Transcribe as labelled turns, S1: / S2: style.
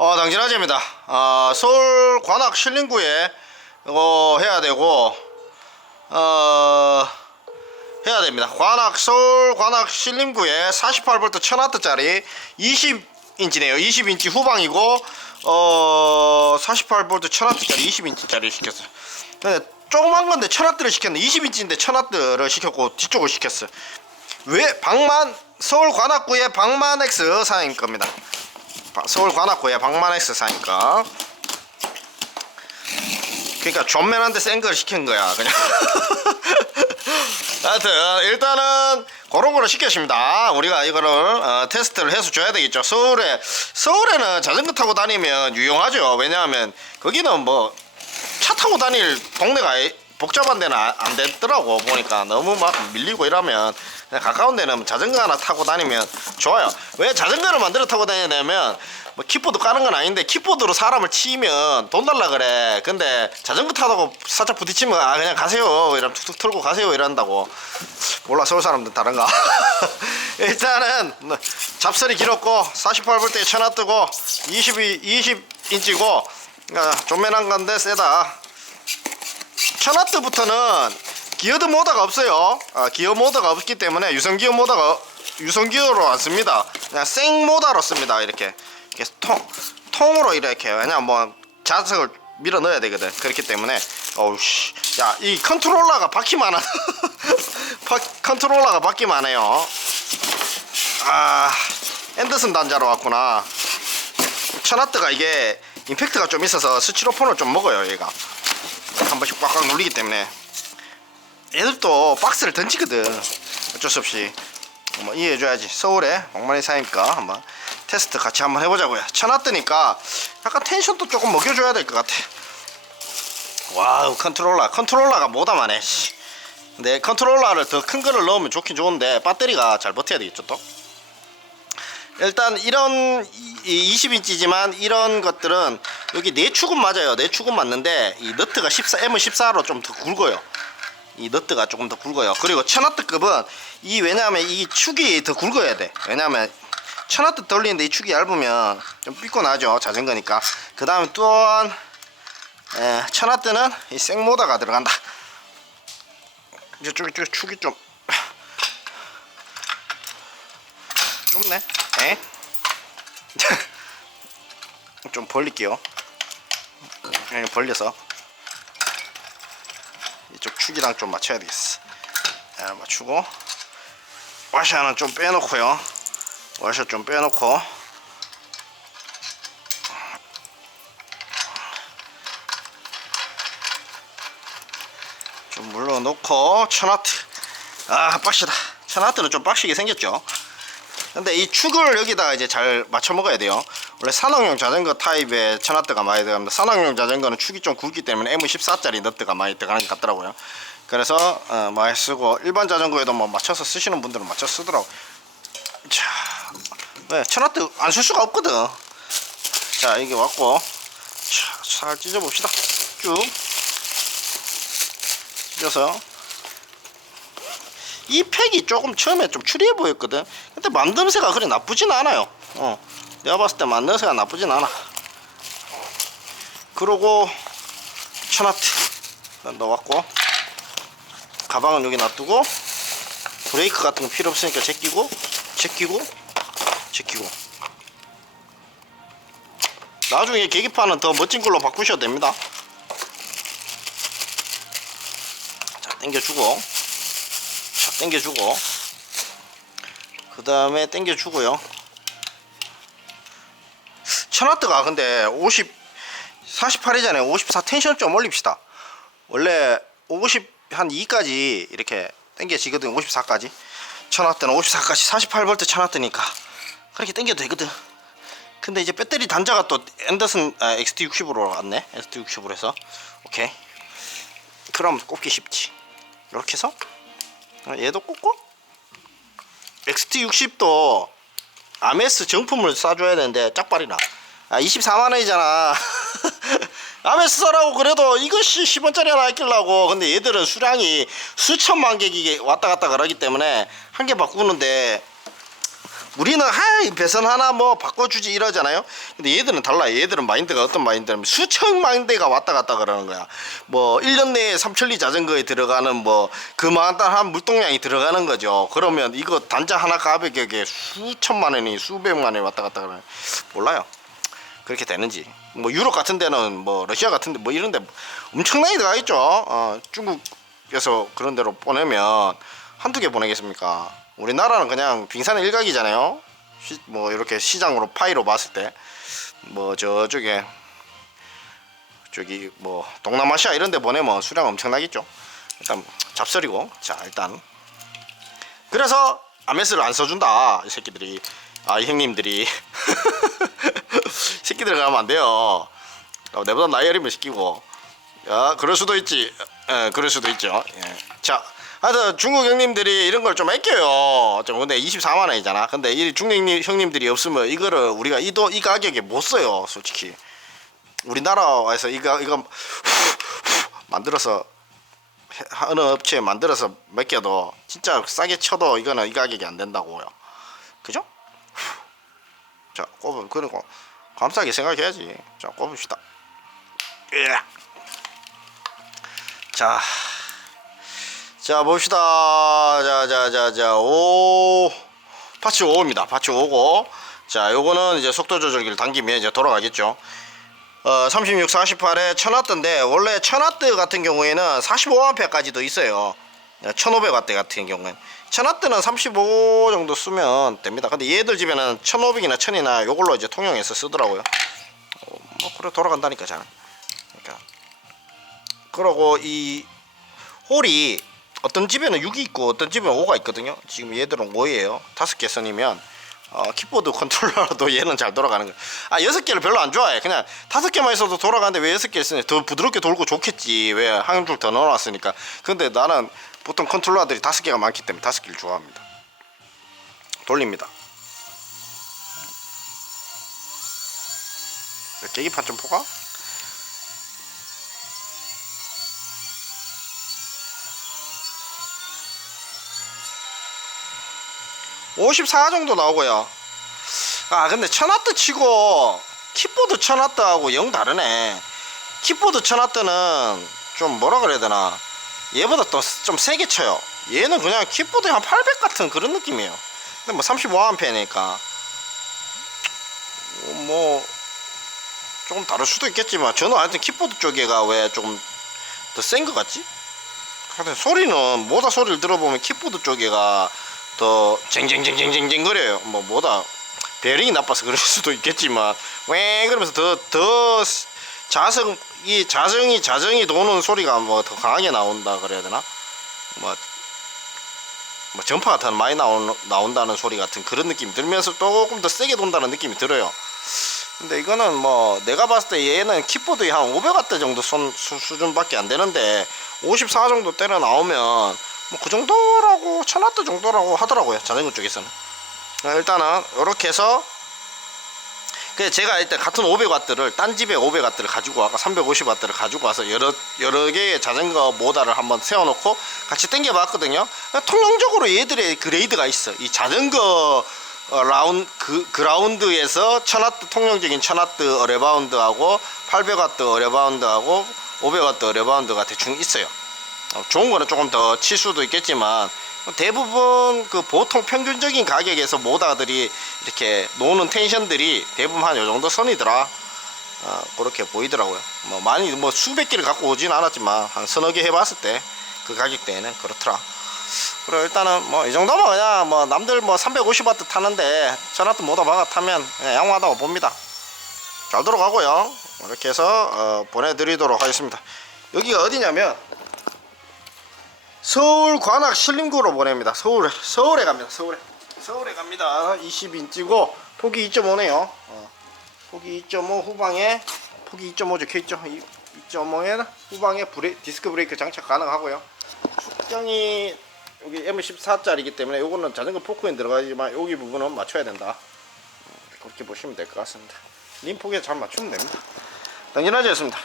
S1: 어, 당진아재입니다. 어, 서울 관악 신림구에 이거 해야 되고, 어, 해야 됩니다. 관악, 서울 관악 신림구에 48V 1000W짜리 20인치네요. 20인치 후방이고, 어, 48V 1000W짜리 20인치짜리 시켰어요. 근데 조그만 건데 1000W를 시켰는데 20인치인데 1000W를 시켰고 뒤쪽을 시켰어. 왜? 방만, 서울 관악구의 방만 X 사인 겁니다. 바- 서울 관악구의 방만엑스 사니까. 그러니까 전면한테 센걸 시킨 거야 그냥. 하여튼 일단은 그런 거로 시켰습니다. 우리가 이거를 어, 테스트를 해서 줘야 되겠죠. 서울에 서울에는 자전거 타고 다니면 유용하죠. 왜냐하면 거기는 뭐 차 타고 다닐 동네가 이- 복잡한 데는 안, 안 됐더라고. 보니까 너무 막 밀리고 이러면 그냥 가까운 데는 자전거 하나 타고 다니면 좋아요. 왜 자전거를 만들어 타고 다니냐면 뭐 킥보드 까는 건 아닌데 킥보드로 사람을 치면 돈 달라 그래. 근데 자전거 타다고 살짝 부딪히면 아 그냥 가세요. 이러면 툭툭 털고 가세요. 이런다고. 몰라 서울 사람들 다른가? 일단은 뭐 잡설이 길었고 48볼트에 천화 뜨고 22 20인치고 그러니까 좀매난 건데 세다 천와트부터는 기어드 모드가 없어요. 아, 기어 모드가 없기 때문에 유선 기어 모드가 유선 기어로 안 씁니다. 그냥 생 모드로 씁니다. 이렇게 이렇게 통 통으로 이렇게 왜냐 뭐 자석을 밀어 넣어야 되거든. 그렇기 때문에 어우씨 야 이 컨트롤러가 바퀴만 하 바- 컨트롤러가 바퀴만 해요. 아 앤더슨 단자로 왔구나. 천와트가 이게 임팩트가 좀 있어서 스티로폼을 좀 먹어요 얘가. 한 번씩 꽉꽉 눌리기 때문에. 애들도 박스를 던지거든. 어쩔 수 없이. 뭐 이해해줘야지. 서울에 엉망이 사니까 한번 테스트 같이 한번 해보자고요. 쳐놨더니까 약간 텐션도 조금 먹여줘야 될 것 같아. 와우 컨트롤러. 컨트롤러가 씨. 근데 컨트롤러를 더 큰 거를 넣으면 좋긴 좋은데 배터리가 잘 버텨야 되겠죠 또 일단 이런 20인치지만 이런 것들은 여기 네 축은 맞아요. 네 축은 맞는데 이 너트가 14 M14로 좀 더 굵어요. 이 너트가 조금 더 굵어요. 그리고 천와트급은 이 왜냐하면 이 축이 더 굵어야 돼. 왜냐하면 천와트 돌리는데 이 축이 얇으면 좀 삐꼬나죠. 자전거니까. 그 다음에 또한 에, 천와트는 이 생모다가 들어간다. 이쪽에 쪽 축이 좀 좁네. 에? 좀 벌릴게요. 예, 벌려서 이쪽 축이랑 좀 맞춰야 되겠어. 예, 맞추고 와샤는 좀 빼놓고요. 와샤 좀 빼놓고 좀 물러놓고 천와트 아 빡시다 천와트는 좀 빡시게 생겼죠 근데 이 축을 여기다가 이제 잘 맞춰 먹어야 돼요. 원래 산악용 자전거 타입의 천와트가 많이 들어갑니다. 산악용 자전거는 축이 좀 굵기 때문에 M14짜리 너트가 많이 들어가는 것 같더라고요. 그래서 어, 많이 쓰고 일반 자전거에도 뭐 맞춰서 쓰시는 분들은 맞춰 쓰더라고. 자, 네, 천와트 안 쓸 수가 없거든. 자, 이게 왔고, 자, 잘 찢어 봅시다. 쭉 찢어서 이 팩이 조금 처음에 좀 추리해 보였거든. 근데 만듦새가 그리 나쁘진 않아요. 어, 내가 봤을 때 만듦새가 나쁘진 않아. 그러고 천하트 넣어왔고 가방은 여기 놔두고 브레이크 같은 거 필요 없으니까 제끼고 제끼고 제끼고 나중에 계기판은 더 멋진 걸로 바꾸셔도 됩니다. 자, 당겨주고 자, 당겨주고. 그 다음에 당겨주고요. 천와트가 근데 50 48이잖아요 54 텐션 좀 올립시다. 원래 50 한 2까지 이렇게 당겨지거든 54까지. 천와트는 54까지 48V 천와트니까 그렇게 당겨도 되거든. 근데 이제 배터리 단자가 또 앤더슨 아, XT60으로 왔네. XT60으로 해서. 오케이. 그럼 꼽기 쉽지. 이렇게 해서 아, 얘도 꽂고? XT60도 아메스 정품을 싸줘야 되는데 짝발이나. 아 24만원이잖아. 아메스 써라고 그래도 이것이 10원짜리 하나 있길라고. 근데 얘들은 수량이 수천만 개기 왔다 갔다 그러기 때문에 한 개 바꾸는데 우리는 하이 배선 하나 뭐 바꿔주지 이러잖아요. 근데 얘들은 달라요. 얘들은 마인드가 어떤 마인드냐면 수천 대가 왔다 갔다 그러는 거야. 뭐 1년 내에 삼천리 자전거에 들어가는 뭐 그만한 물동량이 들어가는 거죠. 그러면 이거 단자 하나 가격에 수천만 원이 수백만 원이 왔다 갔다 그러는 몰라요. 그렇게 되는지 뭐 유럽 같은 데는 뭐 러시아 같은 데 뭐 이런 데 엄청나게 들어가 있죠 어, 중국에서 그런 데로 보내면 한두 개 보내겠습니까 우리나라는 그냥 빙산의 일각이잖아요. 시, 뭐 이렇게 시장으로 파이로 봤을 때. 뭐 저쪽에 저기 뭐 동남아시아 이런 데 보내면 수량 엄청나겠죠. 일단 잡설이고. 자 일단. 그래서 아메스를 안 써준다 이 새끼들이. 아 이 형님들이. 새끼들 가면 안 돼요. 어, 내보다 나이 어리면 시키고. 야 그럴 수도 있지. 예 그럴 수도 있죠. 예. 자 하여튼 중국 형님들이 이런 걸 좀 아껴요 좀 근데 24만 원이잖아 근데 이 중국 형님- 형님들이 없으면 이거를 우리가 이 도 이 가격에 못 써요 솔직히 우리나라에서 이거 이거 만들어서 해- 어느 업체에 만들어서 맡겨도 진짜 싸게 쳐도 이거는 이 가격이 안 된다고요. 그죠? 자, 꼽은 그리고 감싸게 생각해야지. 자, 꼽읍시다. 으악. 자, 자 봅시다. 자, 자, 자, 자, 오, 파츠 5입니다. 파츠 5고, 자, 요거는 이제 속도 조절기를 당기면 이제 돌아가겠죠. 어, 36, 48에 1000W인데 원래 1000W 같은 경우에는 45A까지도 있어요. 1500W 같은 경우엔 1000W는 35 정도 쓰면 됩니다. 근데 얘들 집에는 1500이나 1000이나 요걸로 이제 통용해서 쓰더라고요. 어, 뭐 그래 돌아간다니까 잘. 그러니까 그러고 이 홀이 어떤 집에는 6이 있고 어떤 집에는 5가 있거든요. 지금 얘들은 5예요. 다섯 개 선이면 어, 키보드 컨트롤러도 얘는 잘 돌아가는 거예요. 아 여섯 개를 별로 안 좋아해. 그냥 다섯 개만 있어도 돌아가는데 왜 여섯 개 쓰냐? 더 부드럽게 돌고 좋겠지. 왜 한 줄 더 넣어놨으니까. 근데 나는 보통 컨트롤러들이 다섯 개가 많기 때문에 다섯 개를 좋아합니다. 돌립니다. 계기판 좀 보가? (54) 정도 나오고요. 아 근데 천와트 치고 키보드 천와트하고 영 다르네. 키보드 천와트는 좀 뭐라 그래야 되나? 얘보다 또 좀 세게 쳐요. 얘는 그냥 키보드 한 800 같은 그런 느낌이에요. 근데 뭐 35A니까 뭐 조금 다를 수도 있겠지만 저는 하여튼 키보드 쪽에가 왜 조금 더 센 것 같지? 하여튼 소리는 모다 소리를 들어보면 키보드 쪽에가 더 쟁쟁쟁쟁쟁쟁 거려요. 뭐 뭐다. 베링이 나빠서 그럴 수도 있겠지만 왜 그러면서 더 더 자성 이 자정이 자정이 도는 소리가 뭐 더 강하게 나온다 그래야 되나? 뭐, 뭐 전파 같은 많이 나온, 나온다는 소리 같은 그런 느낌이 들면서 조금 더 세게 돈다는 느낌이 들어요. 근데 이거는 뭐 내가 봤을 때 얘는 키보드에 한 500W 정도 손 수, 수준밖에 안 되는데 54 정도 때려 나오면 뭐 그 정도라고 1000W 정도라고 하더라고요 자전거 쪽에서는 어, 일단은 이렇게 해서 그 제가 일단 같은 500W를 딴 집에 500W를 가지고 아까 350W를 가지고 와서 여러 여러 개의 자전거 모다를 한번 세워놓고 같이 당겨 봤거든요. 통용적으로 얘들의 그레이드가 있어. 이 자전거 어, 라운 그 그라운드에서 1000W 통용적인 1000W 어레바운드하고 800W 어레바운드하고 500W 어레바운드가 대충 있어요. 어, 좋은 거는 조금 더 칠 수도 있겠지만 대부분 그 보통 평균적인 가격에서 모다들이 이렇게 노는 텐션들이 대부분 한 요 정도 선이더라. 어, 그렇게 보이더라고요. 뭐 많이 뭐 수백 개를 갖고 오진 않았지만 한 서너 개 해봤을 때 그 가격대에는 그렇더라. 그래 일단은 뭐 이 정도면 그냥 뭐 남들 뭐 350W 타는데 전화도 모다 막아 타면 양호하다고 봅니다. 잘 들어가고요. 이렇게 해서 어, 보내드리도록 하겠습니다. 여기가 어디냐면 서울 관악 신림구로 보냅니다. 서울에 서울에 갑니다. 서울에 서울에 갑니다. 20인치고 폭이 2.5네요. 어. 폭이 2.5 후방에 폭이 2.5 적혀 있죠. 2.5에 후방에 브레, 디스크 브레이크 장착 가능하고요. 축장이 여기 M14짜리이기 때문에 요거는 자전거 포크에 들어가지만 여기 부분은 맞춰야 된다. 음, 그렇게 보시면 될 것 같습니다. 림 폭에 잘 맞추면 됩니다. 당연하지 않습니다.